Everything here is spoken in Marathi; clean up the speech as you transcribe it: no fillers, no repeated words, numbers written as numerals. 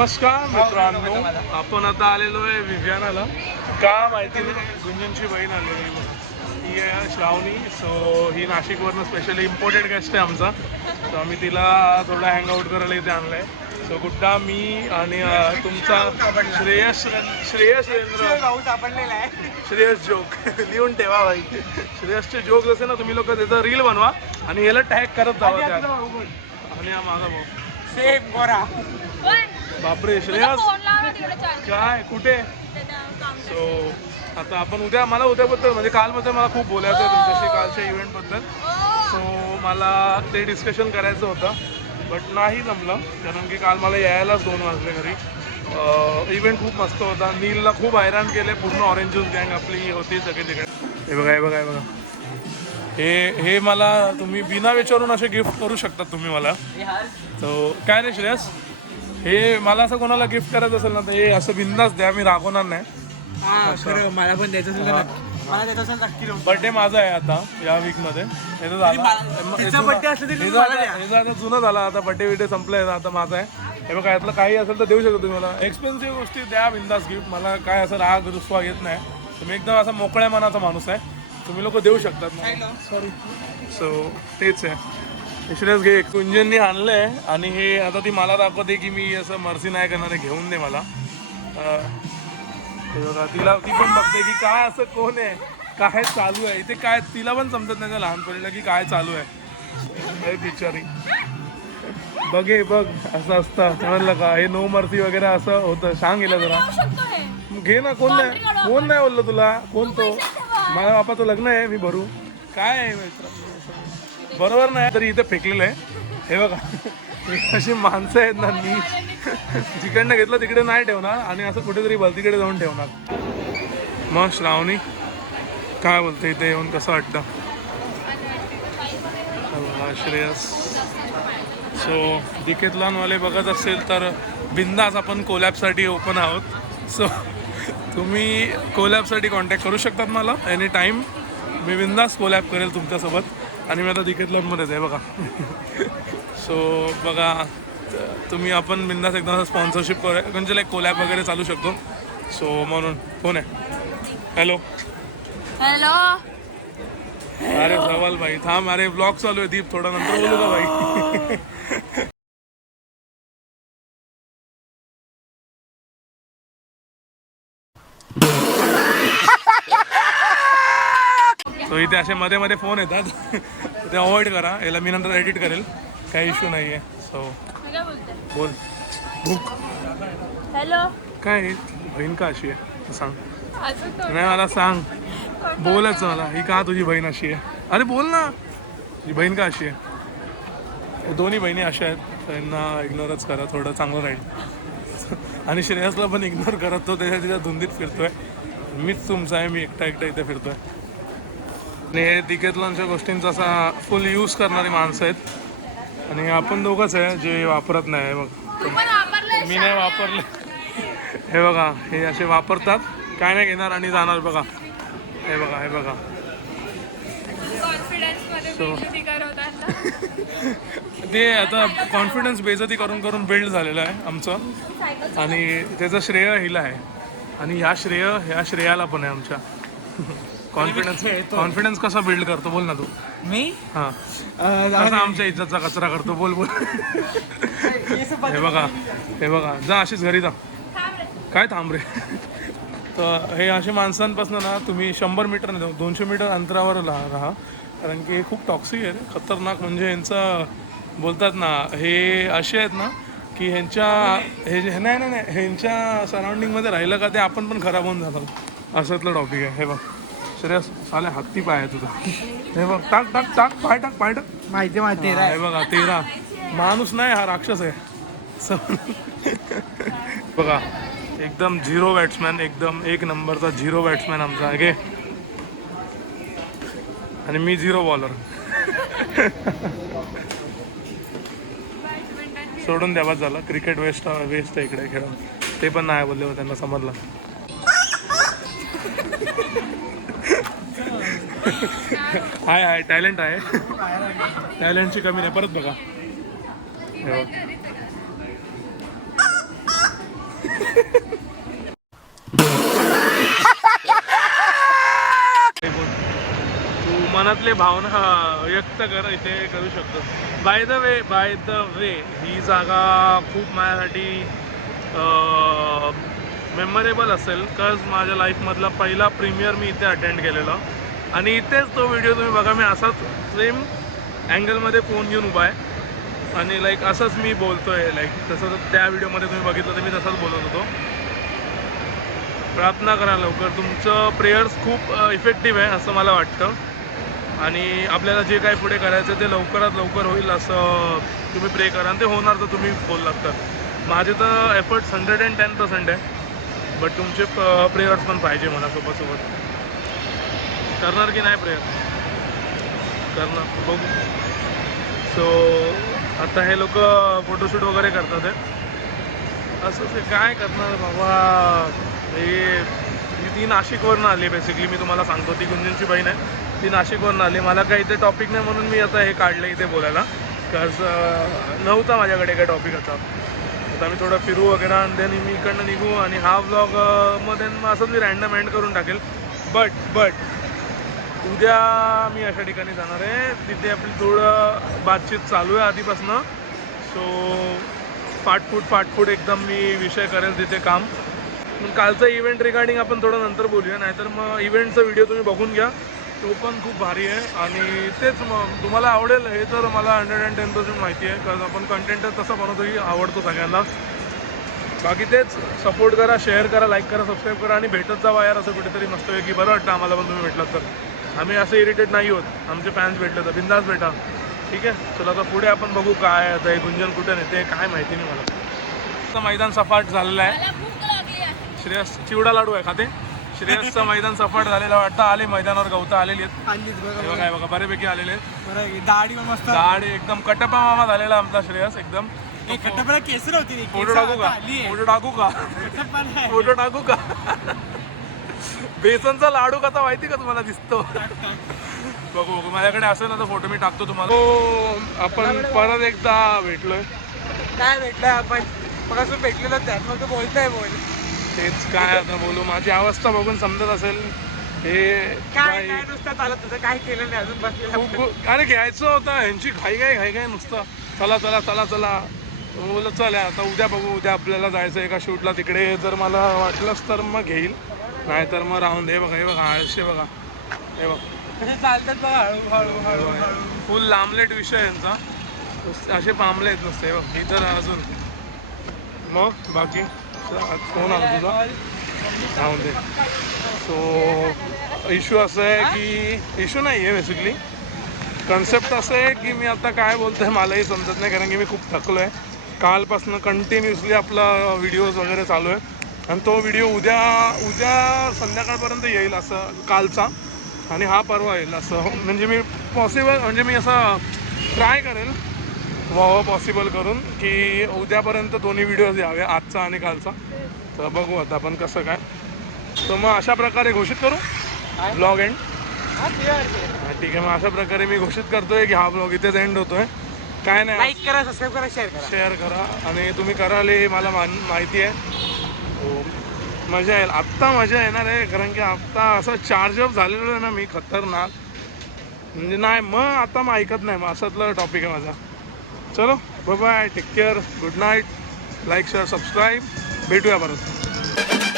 नमस्कार मित्रांनो, आपण आता आलेलो आहे विव्यानाला. का माहिती नाही, गुंजनची बहीण आलेली बघा, ही आहे श्रावणी. सो ही नाशिकवरनं स्पेशली इम्पोर्टेड गेस्ट आहे आमचा. सो आम्ही तिला थोडा हँगआउट करायला इथे आणलं आहे. सो गुड्डा, मी आणि तुमचा श्रेयस श्रेयस जोक लिहून ठेवा भाई. श्रेयसचे जोक जसे ना, तुम्ही लोक त्याचा रील बनवा आणि याला टॅग करत जावा त्यात. आणि हा माझा भाऊ सेम गोरा. बापरे श्रेयस काय कुठे. सो आता आपण उद्याबद्दल म्हणजे कालबद्दल मला खूप बोलायचं आहे तुमच्याशी, कालच्या इव्हेंटबद्दल. सो मला ते डिस्कशन करायचं होतं, बट नाही जमलं, कारण की काल मला यायलाच 2 वाजले घरी. इव्हेंट खूप मस्त होता. नीलला खूप हैराण केले, पूर्ण ऑरेंज ज्यूस गँग आपली होती सगळी तिकडे. हे बघा हे मला तुम्ही बिना विचारून असे गिफ्ट करू शकतात तुम्ही मला. सो काय रे श्रेयस, हे मला असं कोणाला गिफ्ट करायचं असेल ना तर हे असं बिंदास द्या, मी रागवणार नाही. मला पण द्यायचं असेल, मला द्यायचं असेल नक्की. बर्थडे माझा आहे आता या वीकमध्ये. हे आता जुनं झाला, आता बर्थडे संपलंय, आता माझा आहे. हे बघा, यातलं काही असेल तर देऊ शकतो तुम्ही मला. एक्सपेन्सिव्ह गोष्टी द्या बिंदास गिफ्ट, मला काय असं राग रुसवा येत नाही. तुम्ही एकदम असा मोकळ्या मनाचा माणूस आहे, तुम्ही लोक देऊ शकतात. सॉरी. सो तेच आहे. श्रेयस घे, कुंजननी आणलंय आणि हे आता ती मला दाखवते की मी असं मर्सी नाही करणार आहे, घेऊन दे मला. बघा, ती पण बघते की काय असं कोण आहे, काय चालू आहे इथे, काय तिला पण समजत नाही त्या लहानपणीला की काय चालू आहे. बिचारी बघ असं असतं म्हणलं का, हे नो मर्सी वगैरे असं होतं. सांग गेलं जरा, घे ना. कोण नाही बोललं तुला, कोण तो. माझ्या बापाचं लग्न आहे, मी भरू काय आहे मित्र, बरोबर नाही. तरी इथे फेकलेलं आहे. हे बघा, अशी माणसं आहेत ना, मी जिकडनं घेतलं तिकडे नाही ठेवणार आणि असं कुठेतरी भलतीकडे जाऊन ठेवणार. मग श्रावणी काय बोलते इथे येऊन, कसं वाटतं श्रेयस. सो डिकेथलॉनवाले बघत असेल तर बिंदास आपण कोलॅबसाठी ओपन आहोत. सो तुम्ही कोलॅबसाठी कॉन्टॅक्ट करू शकतात मला एनी टाईम. मी बिंदास कोलॅब करेल तुमच्यासोबत. आणि मी आता डिकेथलॉनमध्येच आहे बघा. सो बघा, तुम्ही आपण बिंदास एकदम स्पॉन्सरशिप म्हणजे लाईक कोलॅब वगैरे चालू शकतो. सो म्हणून कोण आहे. हॅलो अरे सवाल भाई थांब, अरे ब्लॉग चालू आहे. दीप थोडा नंतर बोलू का भाई. सो इथे असे मध्ये मध्ये फोन येतात, ते अवॉइड करा. याला मी नंतर एडिट करेल, काही इश्यू नाही आहे. सो बोल. बुक हॅलो, काय बहीण का अशी आहे सांग. नाही मला सांग, बोलच मला. ही का तुझी बहीण अशी आहे, अरे बोल ना. तुझी बहीण का अशी आहे. दोन्ही बहिणी अशा आहेत, त्यांना इग्नोरच करा, थोडं चांगलं राहील. आणि श्रेयसला पण इग्नोर करत, तो त्याच्या धुंदीत फिरतोय. मीच तुमचा आहे, मी एकटा इथे फिरतोय. आणि हे डिकेथलॉनच्या गोष्टींचा असा फुल यूज करणारी माणसं आहेत. आणि आपण दोघंच आहे जे वापरत नाही. बघ, मी नाही वापरले. हे बघा, हे असे वापरतात, काय नाही घेणार आणि जाणार. बघा हे बघा. सो ते आता कॉन्फिडन्स बेइज्जती करून बिल्ड झालेलं आहे आमचं. आणि त्याचं श्रेय हिला आहे आणि ह्या श्रेयाला पण आहे आमच्या. कॉन्फिडन्स कसा बिल्ड करतो बोल ना तू. मी हां, कसा आमच्या इज्जतचा कचरा करतो बोल. हे बघा जा, अशीच घरी जा. काय थांब रे. तर हे अशा माणसांपासून ना तुम्ही 100 मीटर नाही, 200 मीटर अंतरावर राहा. कारण की हे खूप टॉक्सिक आहे, खतरनाक. म्हणजे यांचं बोलतात ना, हे असे आहेत ना की ह्यांच्या ह्यांच्या सराउंडिंगमध्ये राहिलं का ते आपण पण खराब होऊन जातात. असंतलं टॉपिक आहे. हे बघ श्रेयस, साले हत्ती पाय आहे तुझा. हे बघ, टाक पाय टाक. माहिती हे बघा, 13 माणूस नाही, हा राक्षस आहे. बघा, एकदम 0 बॅट्समॅन, एकदम 1 नंबरचा 0 बॅट्समॅन आमचा आहे. आणि मी 0 बॉलर. सोडून द्यावाच झालं. क्रिकेट वेस्ट आहे इकडे खेळून. ते पण नाही बोलले हो, त्यांना समजलं. हाय टॅलेंट आहे, टॅलेंटची कमी नाही. परत बघा, तू मनातले भावना व्यक्त कर इथे करू शकतो. बाय द वे ही जागा खूप माझ्यासाठी मेमोरेबल असेल. कज माझ्या लाईफमधला पहिला प्रीमियर मी इथे अटेंड केलेला आणि इथेच तो व्हिडिओ तुम्ही बघा. मी असाच सेम अँगलमध्ये फोन घेऊन उभा आहे आणि लाईक असंच मी बोलतो आहे. लाईक तसं त्या व्हिडिओमध्ये तुम्ही बघितलं तर मी तसंच बोलत होतो. प्रार्थना करा लवकर. तुमचं प्रेयर्स खूप इफेक्टिव्ह आहे असं मला वाटतं आणि आपल्याला जे काही पुढे करायचं ते लवकरात लवकर होईल असं तुम्ही प्रे करा आणि ते होणार तर तुम्ही बोललात तर. माझे तर एफर्ट्स 110% आहे बट तुमचे प्रेयर्स पण पाहिजे मला सोबत. करणार की नाही प्रेयर? करणार बघू. सो आता हे लोक फोटोशूट वगैरे करतात आहे. असं ते काय करणार बाबा. हे ती नाशिकवरून आली बेसिकली. मी तुम्हाला सांगतो ती गुंजनची बहीण आहे. ती नाशिकवरून आली. मला काही इथे टॉपिक नाही म्हणून मी आता हे काढलं इथे बोलायला. बिकॉज नव्हता माझ्याकडे काही टॉपिक आता आम्ही थोडं फिरू वगैरे आणि देन मी इकडनं निघू आणि हा व्लॉग मध्ये असंच मी रँडम एंड करून टाकेल. बट उद्या मी अशा ठिकाणी जाणार आहे. तिथे आपली थोडं बातचीत चालू आहे आधीपासनं. सो फाटफूट एकदम मी विषय करेल तिथे काम. कालचा इव्हेंट रिगार्डिंग आपण थोडं नंतर बोलूया. नाहीतर मग इव्हेंटचा व्हिडिओ तुम्ही बघून घ्या. तो पण खूप भारी आहे आणि तेच मग तुम्हाला आवडेल हे तर मला 110% माहिती आहे. कारण आपण कंटेंटच तसं बनवतो की आवडतो सगळ्यांना. बाकी तेच सपोर्ट करा, शेअर करा, लाईक करा, सबस्क्राईब करा आणि भेटत जावा यार असं कुठेतरी मस्त आहे की बरं वाटतं आम्हाला पण तुम्ही भेटलात तर. आम्ही असं इरिटेट नाही होत. आमचे फॅन्स भेटले तर बिंदास भेटा. ठीक आहे. चला आता पुढे आपण बघू काय आता हे गुंजन कुठे नेते काय माहिती नाही मला. मैदान सपाट झालेलं आहे. श्रेयस चिवडा लाडू आहे खाते. श्रेयसचं मैदान सपाट झालेलं वाटतं. आले मैदानावर गवता आलेली आहेत. काय बघा बऱ्यापैकी आलेले आहेत. दाढी पण मस्त. दाढी एकदम कटपा मामा झालेला आमचा श्रेयस एकदम. कटपला केसर होती. फोटो टाकू का बेसनचा लाडू कसा माहिती का तुम्हाला दिसतो. बघू माझ्याकडे असेल ना तर फोटो मी टाकतो तुम्हाला. हो आपण परत एकदा भेटलोय. काय भेटलं आपण मग भेटलेलं त्यात मग बोलताय तेच काय आता बोलू. माझी अवस्था बघून समजत असेल हे काय नुसतं चालत तुझं काय केलं नाही अजून बसलेलं. अरे घ्यायचं होतं यांची घाई नुसतं चला बोलत चल आता उद्या बघू. उद्या आपल्याला जायचं एका शूटला तिकडे. जर मला वाटलंच तर मग घेईल नाहीतर मग राहून दे. बघा हे बघा आळशे बघा हे बघ कसे चालतात बघा हळूहळू. फुल लांबलेट विषय यांचा. असे पांबले आहेत नुसते बघ इतर अजून. मग बाकी फोन आला तुझा राहून दे. सो इश्यू असं आहे की इश्यू नाही आहे बेसिकली. कन्सेप्ट असं आहे की मी आता काय बोलतो आहे मलाही समजत नाही कारण की मी खूप थकलो आहे. कालपासून कंटिन्युअसली आपला व्हिडिओज वगैरे चालू आहे आणि तो व्हिडिओ उद्या संध्याकाळपर्यंत येईल असं कालचा आणि हा परवा येईल असं. म्हणजे मी मी असं ट्राय करेल पॉसिबल करून की उद्यापर्यंत दोन्ही व्हिडिओज यावे आजचा आणि कालचा. तर बघू आता आपण कसं काय. तर मग अशा प्रकारे घोषित करू ब्लॉग एंड. ठीक आहे. मग अशा प्रकारे मी घोषित करतोय की हा ब्लॉग इथेच एंड होतोय. काय नाही लाईक करा, सबस्क्राईब करा, शेअर करा आणि तुम्ही कराल हे मला माहिती आहे. हो मजा येईल. आत्ता मजा येणार आहे कारण की आत्ता असं चार्जअप झालेलं आहे ना मी खतरनाक. म्हणजे नाही मग आता मग ऐकत नाही. मग असातलं टॉपिक आहे माझा. चलो bye bye. Take care. Good night. Like share subscribe. भेटूया परत.